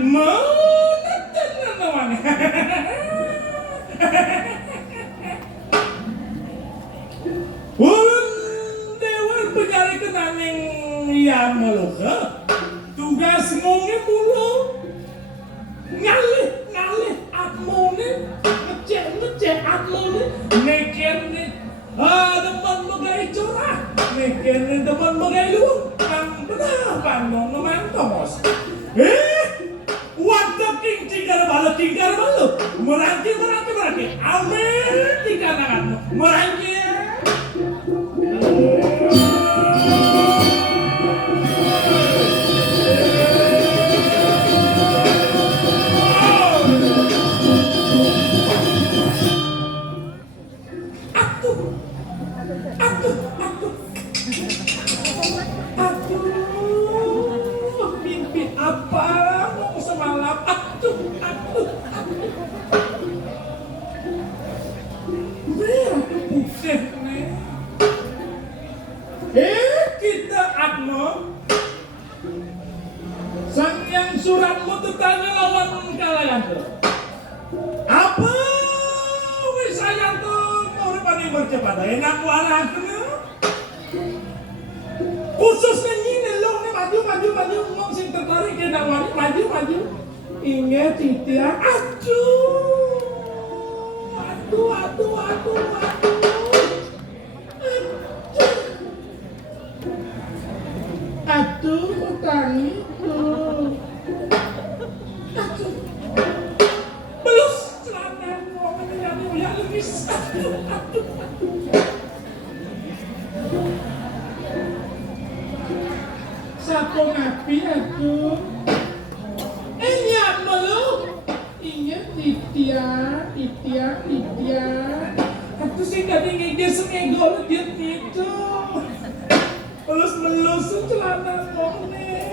meneten namanya. Pun dewan penyari kenaning yang meluka tugas ngomongnya mulu ngalih atmone ngecek atmone nekerne depan megai corah nekerne depan megai luang kan benar pandong memantos wadah tinggal balu merangki amin tinggal nanganmu merangki kita Atmo sang yang suratmu tetangga lawan kalian tuh apa wis sayang tuh uripane bercepat enak warahna khususnya ini lo nih maju ngomong sing tertarik kena wani maju inget titian aduh utang tuh belus celana ngomong yang mulia lebih sapo ngapi aduh nyak meluk inget titian aku sih gak dia sengegol dia gitu melus celana ngomongnya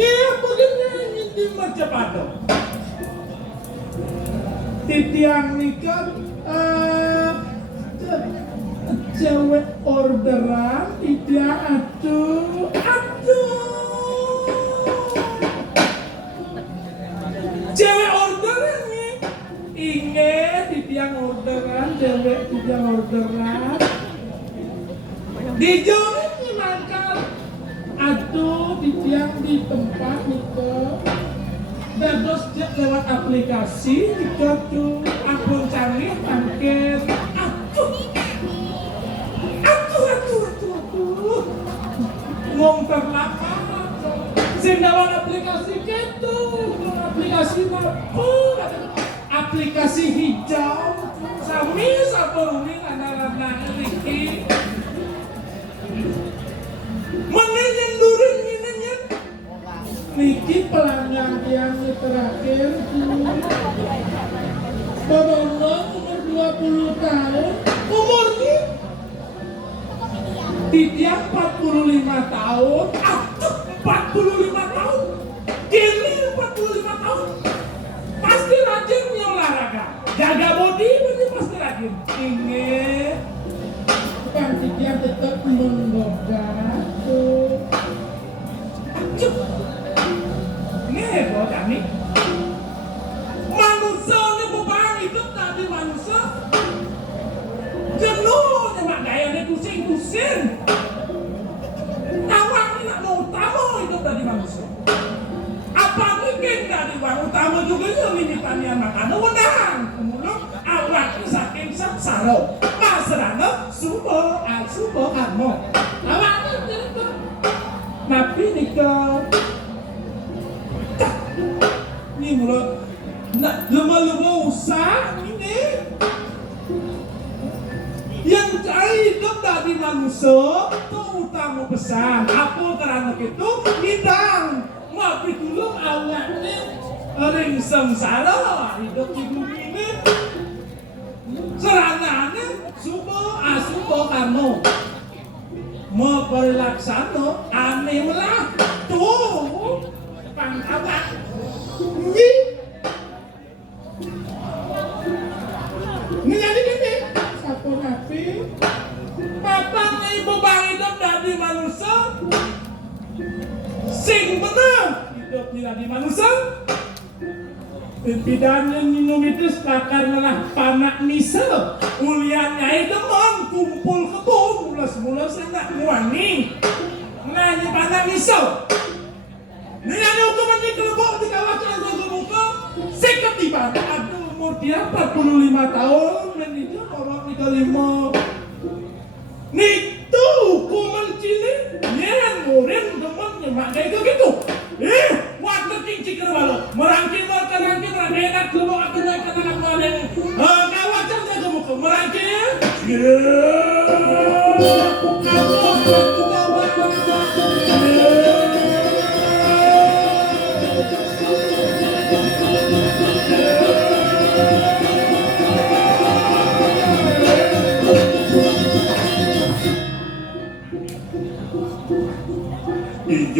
ya begini di Majapahit titian nikah cewek orderan titian aduh cewek orderan nih inget titian orderan cewek titian orderan dijorin nih mangkal aduh titian di tempat itu dados lewat aplikasi jika tuh akun canggih angket ngomong terlama sing dalam aplikasi gitu aplikasi apa aplikasi hijau sami saperuni anak-anak Riki menenyen durin menenyen Riki pelanggan yang terakhir Babang umur 20 tahun umurnya Titian 45 tahun 45 tahun Gili 45 tahun pasti rajin nih olahraga jaga body ini pasti rajin inget bukan Titian tetap menggoda tuh ini heboh kan nih manusia ini beban hidup tadi manusia jenuh mak gayanya pusing tawang ini nak mau utama hidup tadi manusia apa mungkin tadi bang utama juga yang limitannya makan undangan kemudian awak saking saksaro masrana subo armo awak ini nabi nikah ini mulut nak lemah usah ini yang cari hidup dari manusia itu utama pesan apa karena itu bidang mau ditulung awaknya ring sengsara hidup di bumi ini serangannya subo kamu mau berlaksana aneh lah tuh pangkawan ini jadi gini satu nabi papan ibu bang hidup dari manusia hidup di manusia. Pimpinannya minum itu karena panak misal uliannya itu kumpul kebun mulas-mulas enak muani nanya panak misal nanya hukuman di kelebok di kawasan muka sikap di mana aduh umur dia 45 tahun dan itu orang 35 itu hukuman cilik yang murid temannya makanya itu gitu waktu cincin kerbalo merangkin enak keluar aku naik katakan kemarin kawasan saya kemuka merangkin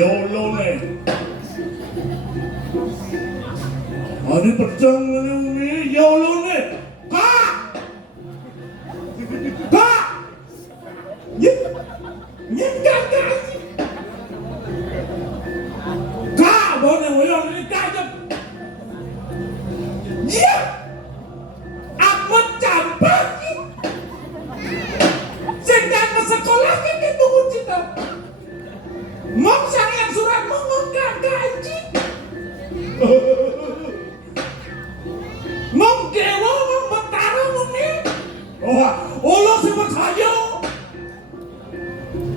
YOLO nih ada percang ini YOLO nih kak nyengkak kak boleh woyong ini kajep ya amat campak sedang ke sekolah ini tunggu cita mau sayang surat mau gaji mau dewa mau betara mau nih Allah si percaya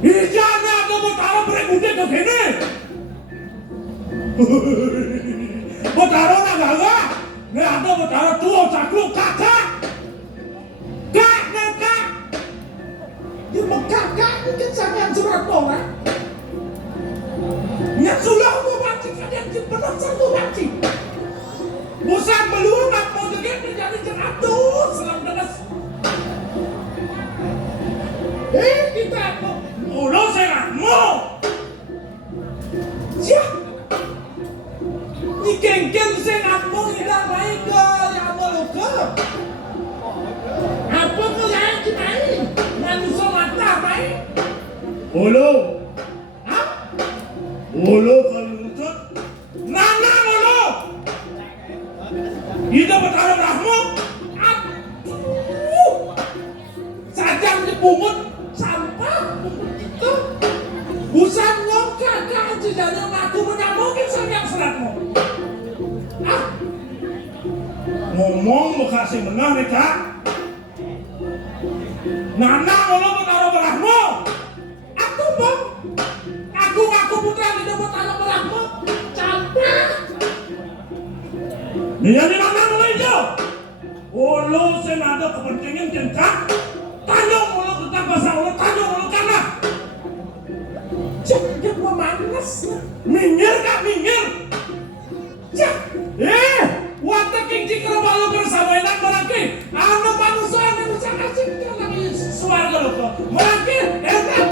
hijanya aku betara berebutnya ke sini betara nak gak nggak ada betara tua cakluk kakak dia mau kakak mungkin sayang surat mau kan yang sudah mau baca kalian benar satu baca bosan melunak mau jadi menjadi jeratus selang denas kita udah saya mau siap ini kengkel saya mau hilang baik ke yang mau ke apa ke yang kita ini manusia mata baik ulu kalau ngucut nana ulu hidup bertarung rahmu sajam dipungut sampah pungut itu busan ngokak aja dari ngaku menyamukin sama yang seratmu ngomong bekasih menang nih kak nana ulu bertarung rahmu aku bang aku putra hidup bertarung rahmu campur dia di mana mulai itu? Ulu senada kepentingan kencang tanyong ulu tentang bahasa ulu tanyong ulu karena jangan dia memanas minggir gak minggir watak kincik kerbalu bersama enak merangki anu manusia kasih kita lagi suarga lo kok merangki enak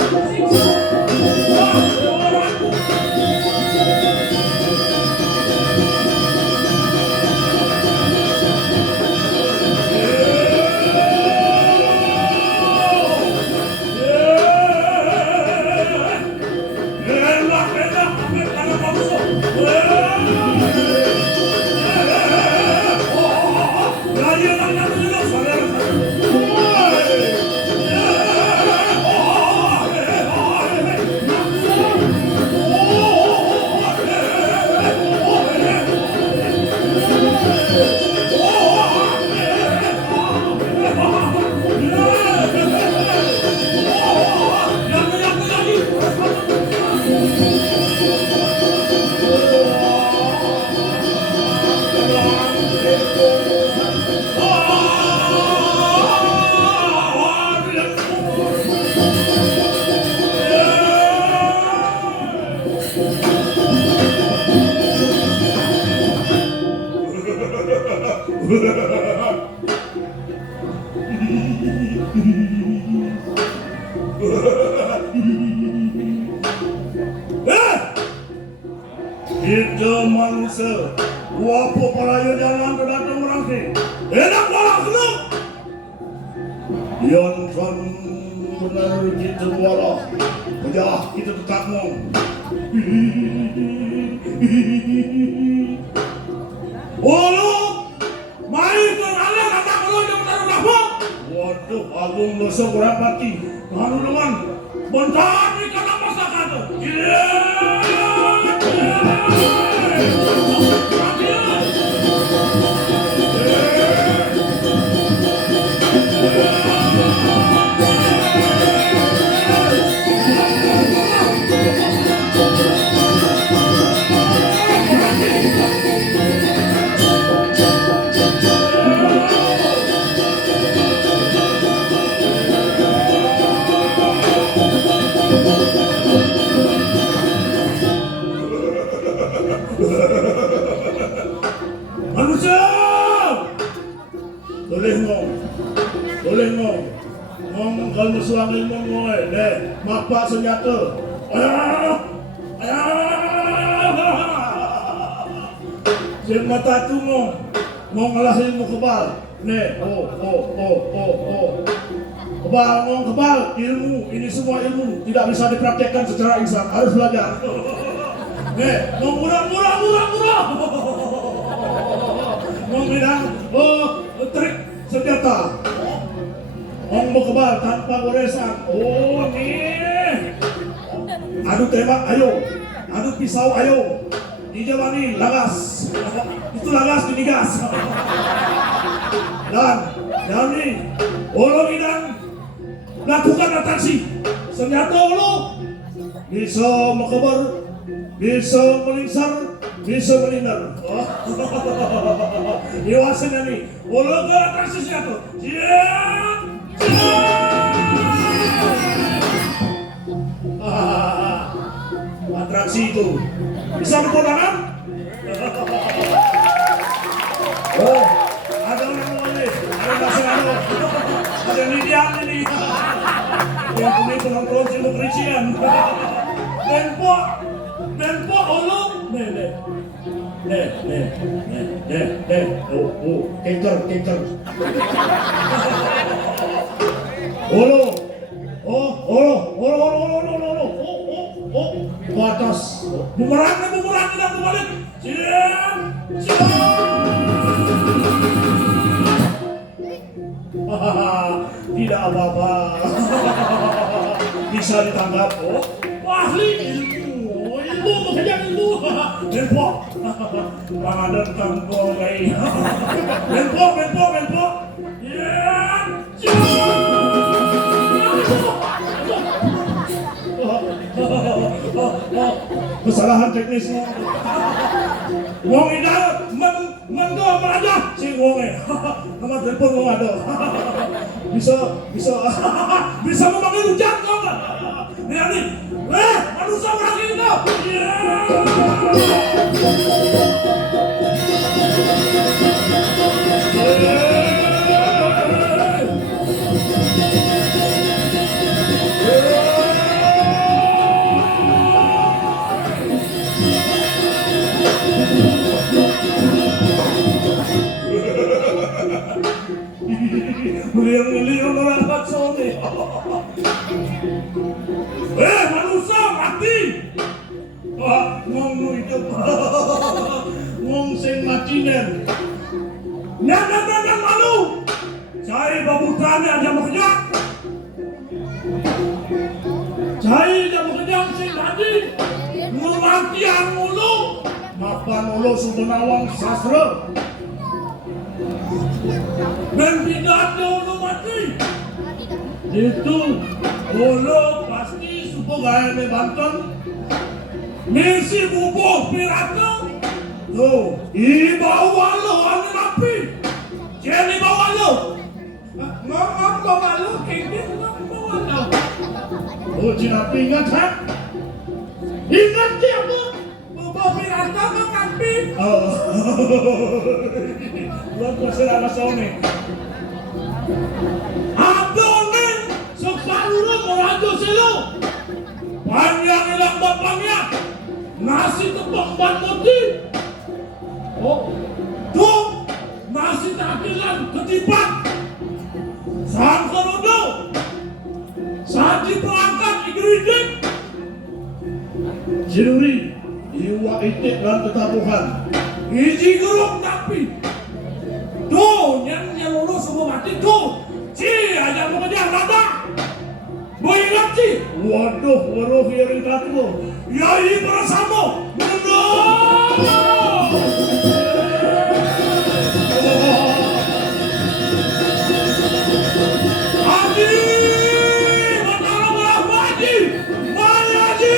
Itu manusia wapo palayo jalan ke datang merangki enak balak lu yang kan benar kita wala pejah kita tetap ngomong Ulu, mari ke kalian anak lu yang taruh dapur. Waduh, agung dosa kurang pati. Kanu dengan bentar di kata masakan. Manusia, boleh ngomong kalau suami ngomong, deh, mapak senjata, jangan mata tu ngomong ngalahin mu kebal, nih, kebal, ngomong kebal, ilmu, ini semua ilmu tidak bisa dipraktekkan secara instan, harus belajar. Nih, ngomong murah. Ngomong bilang, trik senjata. Ngomong kebal tanpa goresan. Oh, nih. Adu tembak, ayo. Adu pisau, ayo. Dijawani, lagas. Itu lagas, dinigas. Dan, Jani, olo bidang, lakukan atraksi. Senjata olo. Bisa mengkebar, bisa melingsar, bisa melindar. Iwasan ini, olo ke atraksi senjata. Siap! Atraksi itu bisa berkodangan? Oh, ada orang boleh, ada bahasa Arab, ada Lidian ini, yang punya penonton silu Krisian. Denpo, olo, keker. Olo, ke atas. Bumerang tidak kembali. Siap. Tidak apa-apa. Bisa ditangkap. Ahli ilmu bekerja ilmu. Denpo. Ramadan tanpa gay. Denpo. Kesalahan teknisnya. Wong ida menggo meraja si wonge. Nama telepon wong ada. Bisa memanggil hujan kau enggak? Nih. Manusia orang itu. Ngeliang orang bakso nih. Manusia mati. Ngong nu hidup. Ngong sing mati nen. Nan malu. Saya babutannya aja bekerja. Saya aja bekerja sing mati. Ngelatihan mulu. Mapan mulu subenawang sastra. Dan pidato lu mati. Itu olo pasti supo gaya me Banten. Misi bubuh pirata. Tuh, ibawa lo ane napi. Jadi bawa lo. Ngomong bawa lo, kini bawa lo. Oh, cinapi ingat ha? Ingat siapa? Bubuh pirata mengkampi. Buat masalah sone. Abdone sekarang merajo selo. Panjang ilang bapaknya. Nasi tepung ban moti. Oh, tuh nasi takilan ketipak. Sangkarodo. Saji pelangkat ingredient. Jiruri, iwa politik dan ketabuhan. Iji geruk tapi tuh yang lulus semua mati tuh si aja mau kejar rada mau ingat sih Waduh, waduh, yang itu. yai bersama menang Haji Mataram Haji Mari Haji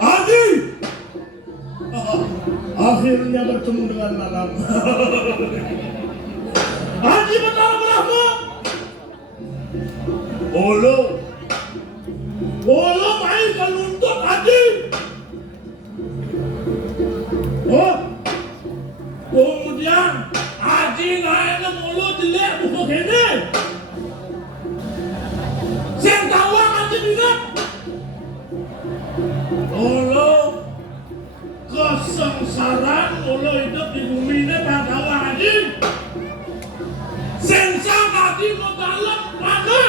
Haji Akhirnya bertemu dengan Nanam. Haji Mataram Rahma Olo, Olo main keluntut Haji oh, kemudian Haji naik ke mulut dilihat buku gini saya tahu Haji ingat Olo, kesengsaraan Olo hidup di bumi ini pada Haji. sensa Haji ke dalam mana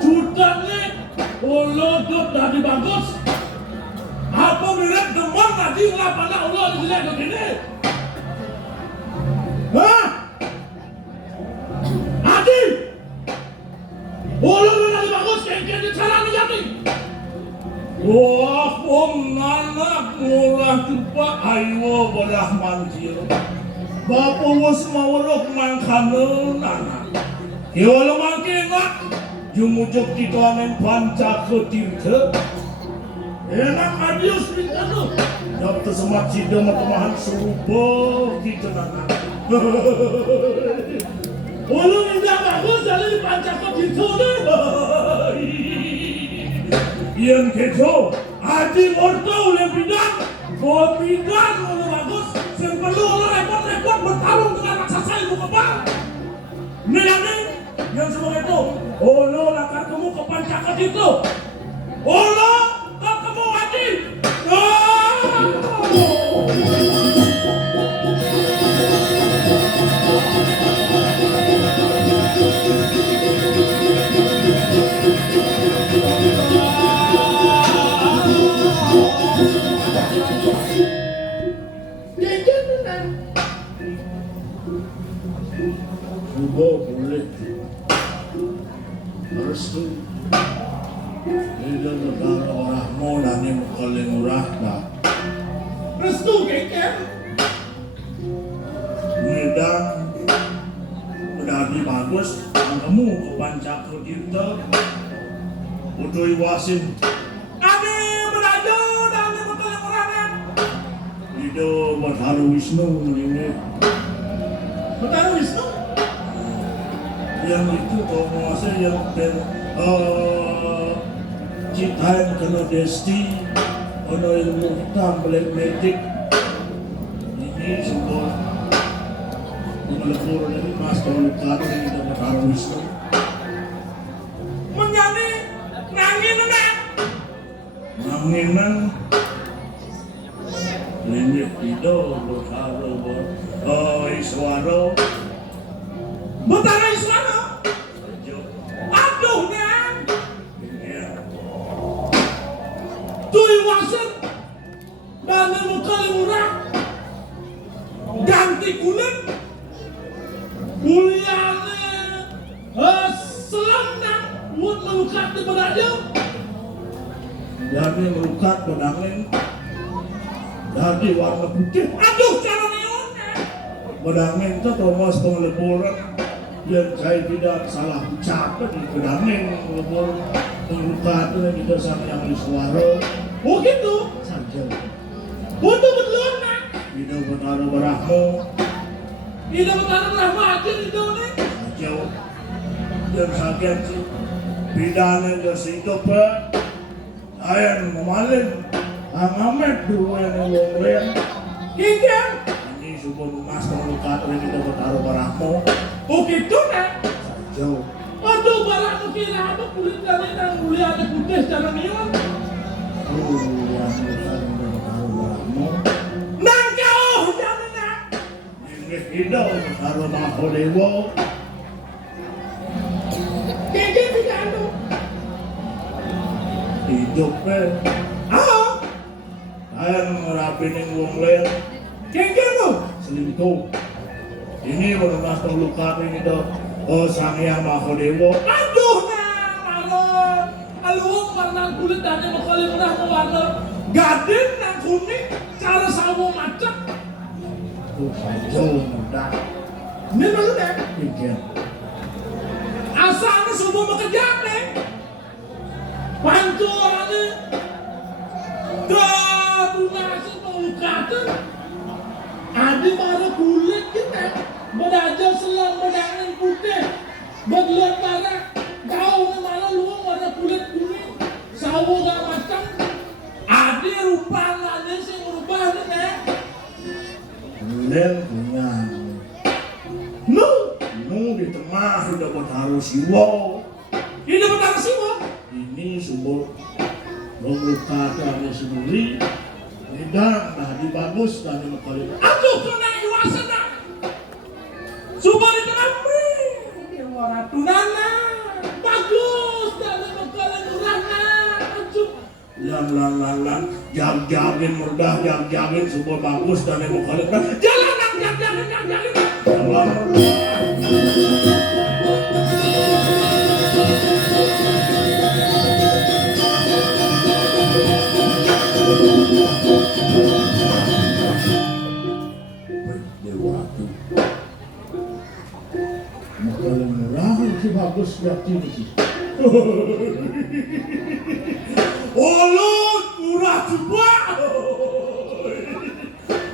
jutanya Olo hidup dari bagus apa mirip demam Haji nggak pada Olo dilihat begini hah Haji Olo dari bagus kayak di cara menjadi wah anak murah juga ayo belah manjil bapak was mawalok mangkanen anak ya lo makin nak jumujuk kita neng panca ke tirta enak adios minta tuh Dokter semat sidang matemahan serupa kita anak. Ulu minta bagus dari panca ke tirta deh Yang kejo, Haji Morto oleh bidang oleh bagus yang perlu oleh repot-repot bertarung dengan raksasa ibu kebal nih yang sebagai itu Olo lakar kamu ke pancakat itu Olo kau kamu Haji Subo boleh restu. Ini negara orang Molani mukaling murah tak. restu keken Medan menjadi bagus. Kamu ke Pancakut kita Utuh Iwasin. Ade berajo dan betul yang orangnya Itu Bathara Wisnu ini. Bathara Wisnu Yang itu kau menguasai yang ciptaan kena desti ono ilmu hitam black magic ini sebuah mengelebur dari mas terluka ini kita Bathara Wisnu menyanyi nangin enak nanginan ini itu Bathara Iswaro Bathara Iswana aduh nang tuh wasit dan muka murah ganti kulit kuliahnya selendang buat melukat di berajo jadi melukat pedangin jadi warna putih aduh cara neonnya pedangin itu Thomas pengeleburan yang saya tidak salah ucap di pedangin mengelebur melukat itu kita sama yang Iswaro oh gitu saja butuh betulan nak tidak Bathara Brahmo tidak Bathara Brahma aja itu nih jauh dan sakit sih pidana yang hidup ayah memalin angamet dua yang ngomong kikian ini subur mas melukat ini kita Bathara Brahmo oh gitu nak jauh aduh barang kira apa kulit dari nang kuliah ada putih cara neon yang bukan Bathara Brahmo nang kau jangan nak ini kita karo Mahadewa. Kengkeng tidak anu. Hidup Ah, Ayan ngerapining wong liya. kengkeng lo. Selingkuh. Ini menunas penglukatin itu Sang Hyang Mahadewa. Aduh nah, maron. Aluang warna kulit tadi makali merah warna gading nang kuning cara sawo macet. Tuh jauh mudah. Ini malu deh. Pikir. Asalnya semua bekerja nih. Bantu orangnya. Dah tunasi pengukatan. Adi marah kulit kita. Beraja selang bedangin putih. Berlihat marah. Kau malah luang warna kulit kuning. Sawo gak macam. Adi rupangannya sih merubah nih. Bulan punya. No. Di tengah sudah bertaruh siwa. Ini benar sih, Wak. Ini sumber penglukatannya sendiri. Nidang tadi bagus dan makali. Aduh, kena iwasa dah. Semua di tengah dia warna tunana. Bagus, dan bakalan urana. Aduh. Lan. Jag-jagin merdah, jag-jagin sumber bagus dan makali. Jalan, jangan. Jalan merdah. Dewatu. Makali merah si bagus berarti itu. Ulun, murah juga.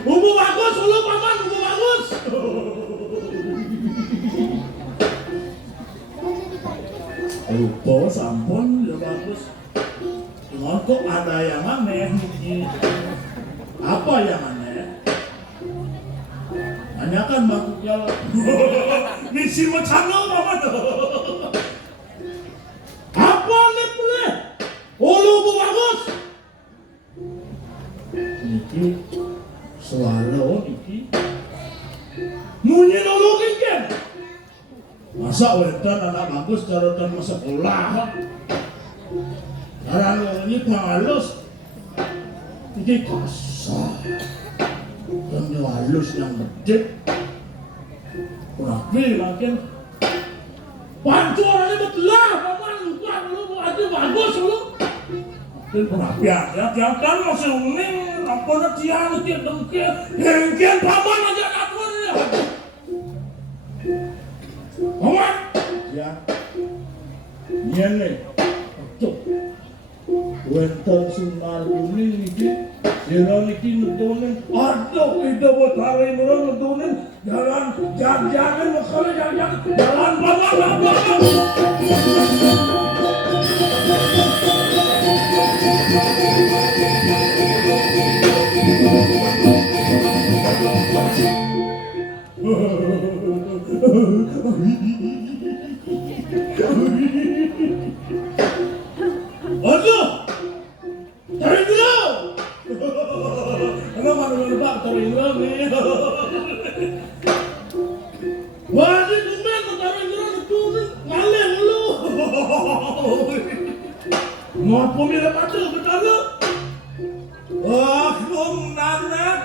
Umbu bagus, ulun paman, umbu bagus. Lupa sampun ya bagus. Cuman kok ada yang aneh nih. Apa yang aneh? Tanyakan maksudnya. Misi macam apa tuh? Apa nih boleh? Ulun umbu bagus. Niki swallow niki. Munyi nolongin kan? Masa wedan anak bagus carotan masa sekolah. Karena ini halus. Ini kasar. Dan halus yang bedek. Rapi makin. Bantu orangnya betelah, paman lupa lu ada bagus lu. Dan rapi aja. Jangan masih uning, apa nak tiang dengkir, dengkir paman aja aku ya. Paman, Ya. Yan nih. Tuh. Wenten sunar kuning iki. Sira niki nutunin. aduh itu buat hari murah nutunin. Jangan makanya jangan. Jalan paman. Aduh, tarik dulu. Kenapa lupa tarik dulu nih? Wajib kumen tarik dulu tuh ngaleng lu. Mau pemila macam betul lu? Wah, nanak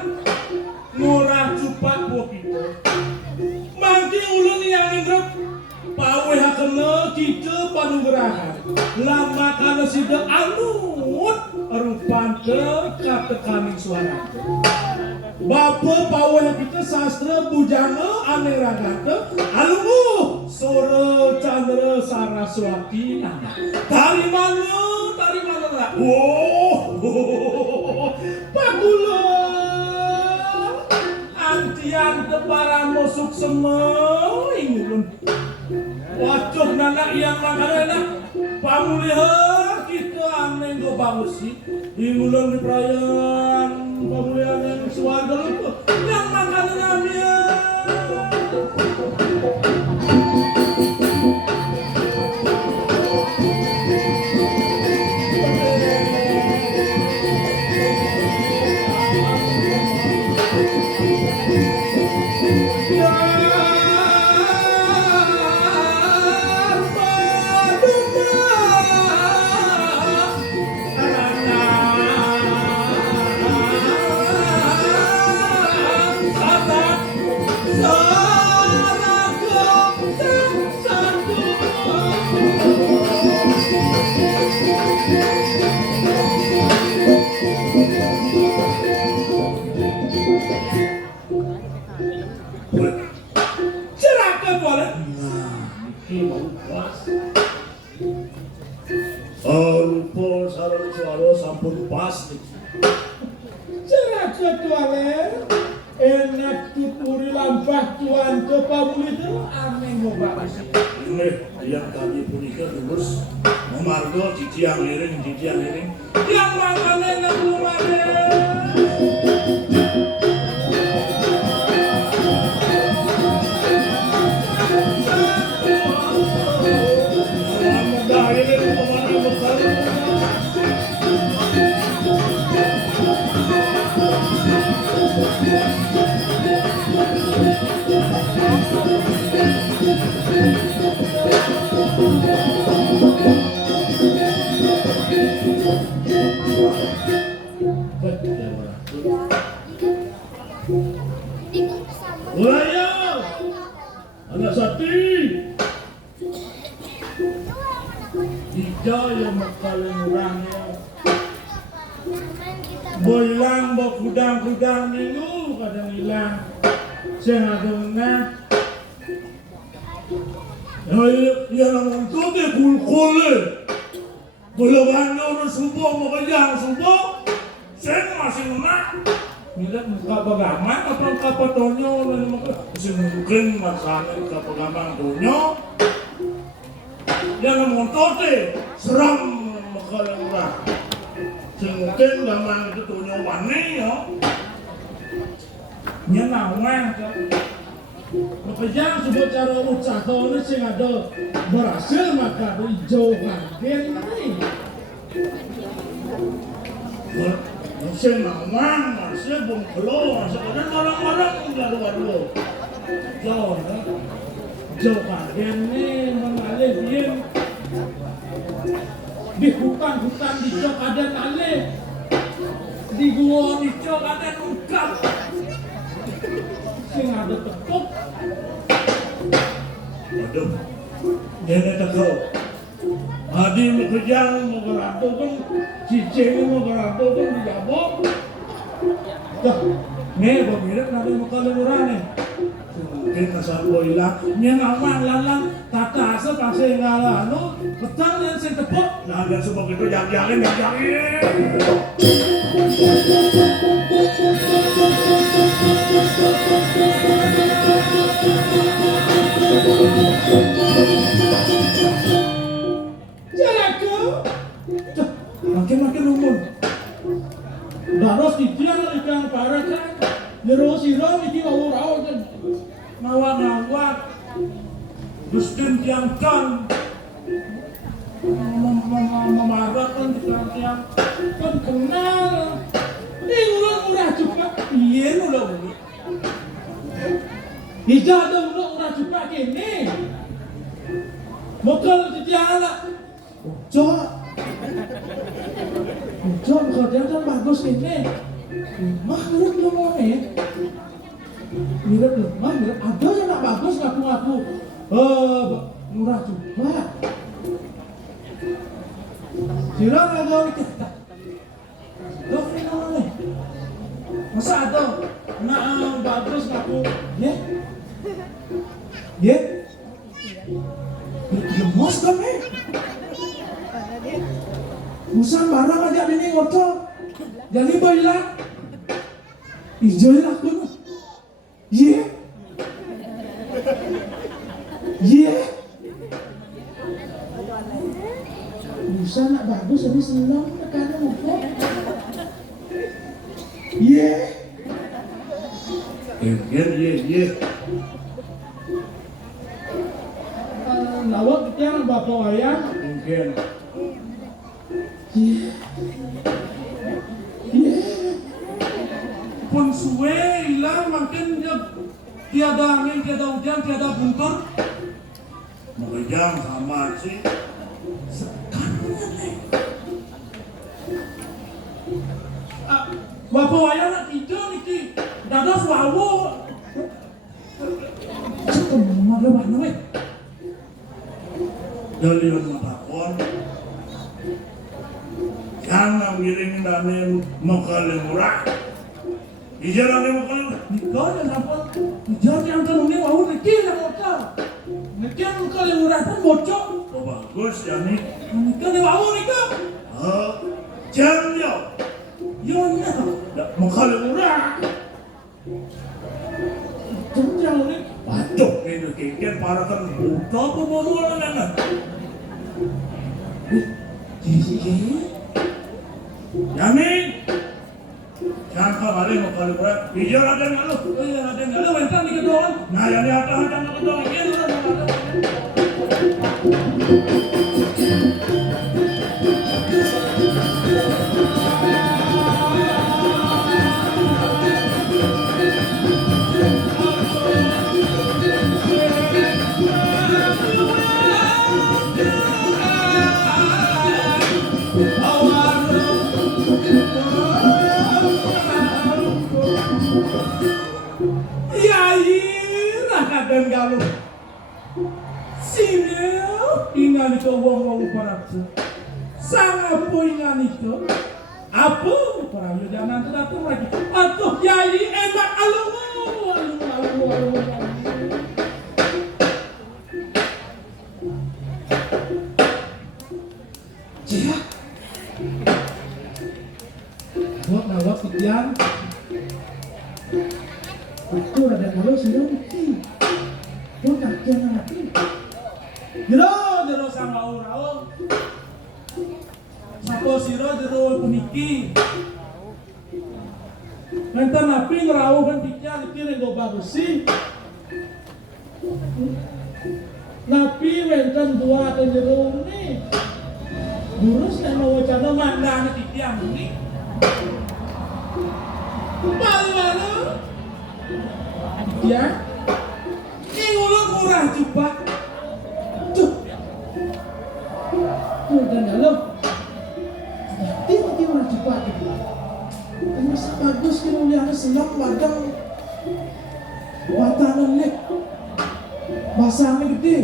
murah cepat kita. Mangki ulun yang ingrep pawe hakena kita panugrahan. Lama kana sida anut rupante katekaning suara. Bapa pawe kita sastra bujana ane ragata alungu sora candra saraswati nana. Dari mana lah? Pagula antian kebarang musuk semua ingulun. Wacuh nanak yang makarena pamulihan kita aneh go bagus sih. Ingulun di perayaan pamulihan yang suarga itu yang makanan dia. Ya kalau sampun pas nih. Cara ketuale enak tuturi lampah tuan ke pamuli itu aneh ngobat. Ini yang tadi punika terus memargo ciciang iring. Yang mangane nak lumane. Dah ini kemana besar? Ulaya, anak sati. Ika yang makaling orangnya. Boilang bok kudang minggu kadang hilang. Sengadona. Ya namun tu deh kul. Kalau anda orang subuh mau kerja subuh, sen masih nak. Mila muka bagaman apa muka patonyo kasi mungkin masalah muka bagaman tonyo yang montote seram makalang murah mungkin gaman itu tonyo wani yo nya nawang makanya sebut cara ucap ini sing ada berhasil maka hijau kagen ini Masih nawang, masih bungklo, sekarang orang-orang baru-baru. Jauh kagen nih mengalir dia di hutan di jauh ada alih, di gua di jauh ada ungkap, sing ada tepuk. Aduh, nenek tekau. Adi mukjang mugarato kan cicing mugarato kan dijabok. Dah, nih bermirip nanti makaling urane. Mungkin kasabo ilang. Nya ngawang lalang tata asa pasti ngalano petang yang sing tepuk. Nah, dan semua itu yang-yangin. Makin umur. Daros titian ikan para kan. Nyero siro iki awur-awur kan. Ngawak. Gustin tiang kan. Memarat kan tiang kan kenal. Ini ulah cepat. Iya ulah. Ija ada ulah cepat kene. Mokal titian anak. John, kerjaan kan bagus ini. Mah mirip lemah ya. Mirip ada yang nak bagus ngaku-ngaku. Murah juga. Silang ada kita. Dok ini namanya. Masa ada nak bagus ngaku? Ya. Lemas kan Musan barang aja ini ngocok. Jadi boilang. Ijoy aku. Ye. Musa nak bagus habis senang tekan muka. Ye. Nawak yang bapak ayam Mungkin. Pun suwe hilang makin dia tiada angin, tiada hujan, tiada buntur. Mukjang sama sih. Bapak ayah nak tidur niki, dadas wawo. Cepat mana mana weh. Dari takon. Jangan ngiringin dane makaling murah. Ijaran makaling. Nikah dan apa? Ijar yang tanung ni wawo niki yang motor. Niki yang makaling murah pun bocor. Oh bagus ya nih. Nikah ni wawo nikah. Jangan Yona. mengkali murah. Jangan nih. Waduh, ini keken para kan buta pemuluhan anak. Jadi, Yamin, jangan kembali mengkali murah. Hijau ada nggak lu? iya ada nggak ada wentan di kedua. Nah, yang di atas ada nggak kedua? Iya, lu ada. Yai rakadan galuh. Sini ingan itu wong-wong parapu. Sangapo ingan itu. Apa para yodanan itu datang lagi. Atuh yai enak alu. Jia. Nawak kegian. Itu ada kalau sudah mesti. Kau tak kena mati. Jero sama orang. Sapo siro jero puniki. Nanti napi ngerau kan pikir dikira go bagus sih. Napi wenten dua atau jero nih. Burus dan mau wacana mandang tiang nih. Bagaimana? Ya, ini ulang murah juga. Tuh, dan lalu, dia murah juga gitu. Masa bagus kita lihat senang wadang, watanan lek, basahnya gede.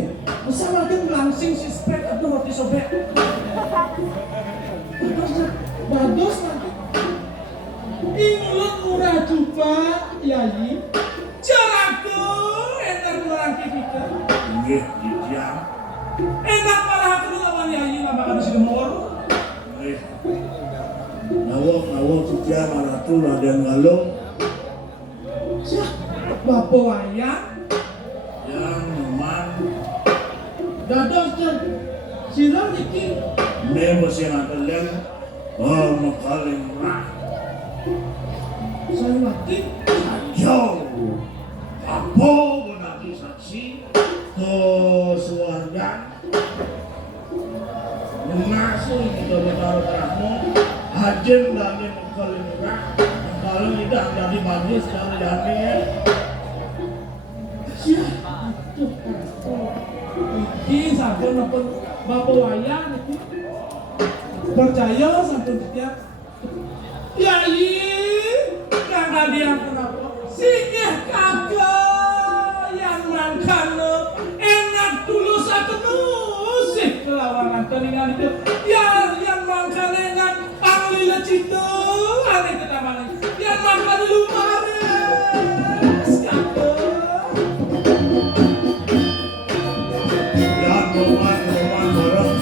Masa makin langsing si spek atau roti sobek. Bagus nanti. Ingat murah juga, Yai. Caraku enak orang kita. Nggih, diam. Enak malah aku lawan Yai lama kan si gemor. Nggih. Nawang sudah malah tuh ada ngalu. Siap, bapak wayang. Yang memang Dados dan sirah niki. ini mesti ngantelen. Oh, mengkali murah. Saya mati. Yo, apa menanti saksi ke suarga mengasuh kita bertaruh terahmu hajem dari mengkali murah mengkali tidak dari bagus dari damai Iki sampun nopun bapak wayang niki. Percaya sampun setiap Yai kagak dia kenapa? Singgih kagak yang makan enak dulu satu musik kelawangan telinga itu. Ya yang makan enak panglila citu aneh kita mana? Yang makan lumares kagak. dan roman bareng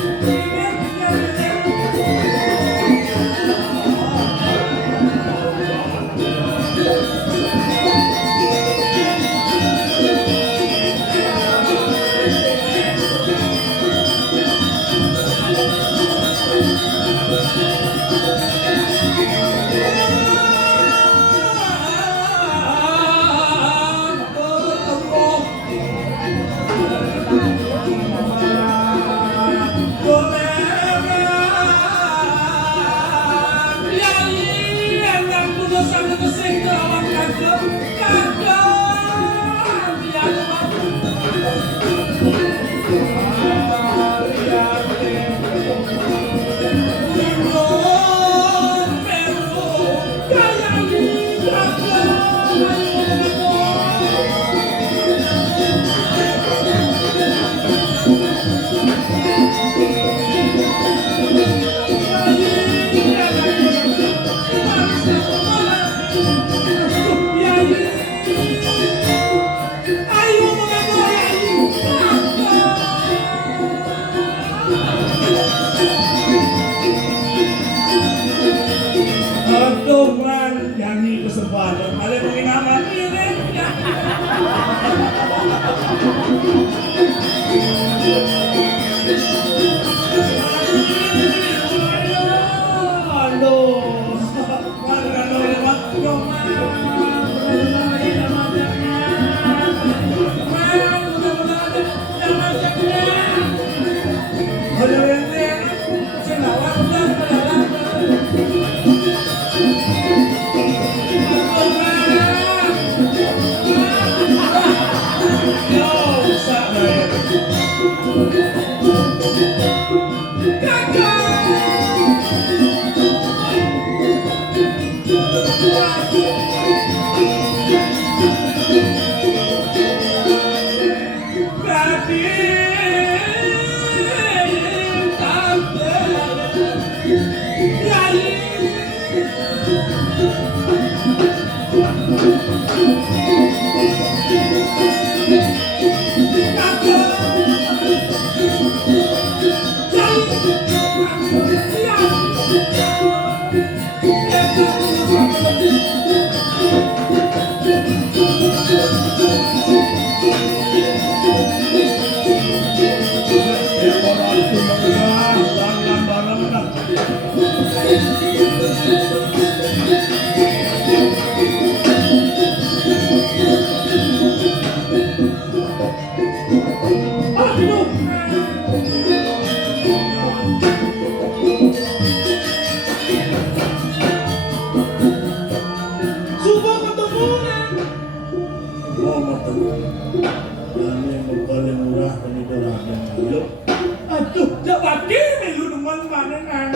Subuh ketemu kan? Oh, betul. Kami paling murah kami dorakan dulu. Aduh, jawab gini lu teman mana nang.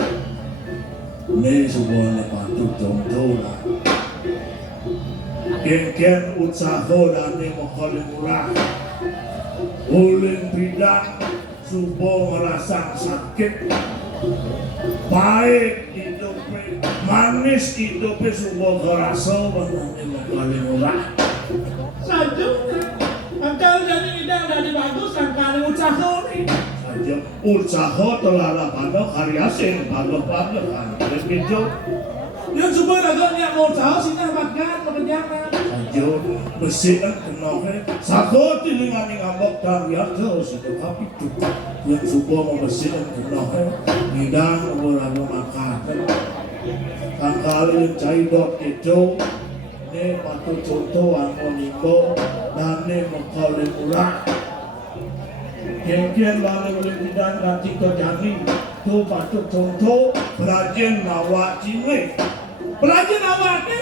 Ini sebuah patut contoh lah. Kian usaha dan ini paling murah. Ulin bidang subuh merasa sakit. Baik hidupnya, manis hidupnya subuh kerasa ini paling murah. Saja angkal jadi indah dari bagus angkal usaha nih. Saja usaha telah pada karya sing bagus-bagus kan. Begitu. Yang coba agaknya mau tahu sih nah makan pekerjaan. Saja besian kenoknya. Satu tilingan yang ngambek karya terus itu tapi itu. Yang subuh mau besian kenoknya. Bidang berlalu makan. Kangkal yang caidok itu. Ini patut contoh angoniko dan ini mengkali murah. Kian lalu oleh bidang ganti kerjani itu patut contoh perajin nawak cilik. Belajar awaknya.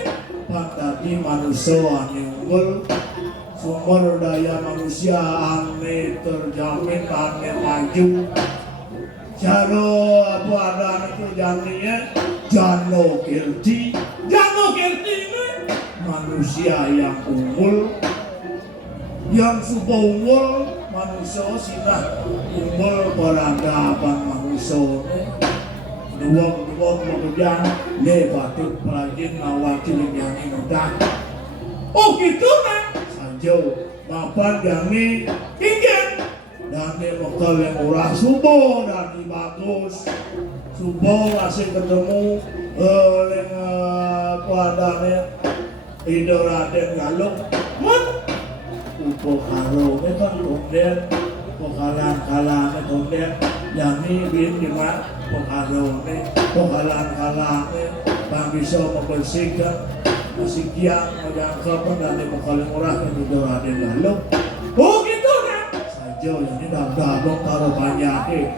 Tadi manusia ane unggul, sumber daya manusia ane terjamin ane maju. Jano apa ada itu janinya Jano Kirti. Jano kerti ini. Manusia yang unggul, yang suka unggul, manusia sinah unggul peradaban manusia. Dua kemudian ne patut perajin nawati yang mudah. Oh gitu kan? Sanjo mapan jami Ingin. dan ne bekal yang murah subuh dan bagus. Subuh masih ketemu oleh kuadane Idoraden Galung. Mun. Upo karo kan kemudian pekalan-kalan kemudian jami bin lima pengaruhnya, penghalang-halangnya, yang bisa membersihkan kesekian, menjangkaukan dan paling murah yang Idoraden Galung. Oh gitu kan? Saja ini dah taruh banyak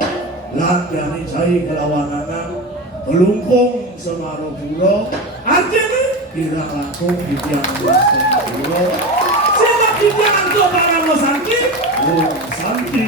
lan jadi cai kelawanan pelungkung semaruh pulau Artinya kira langkung di tiang pulau sila tigaan ko para mo santi. oh santi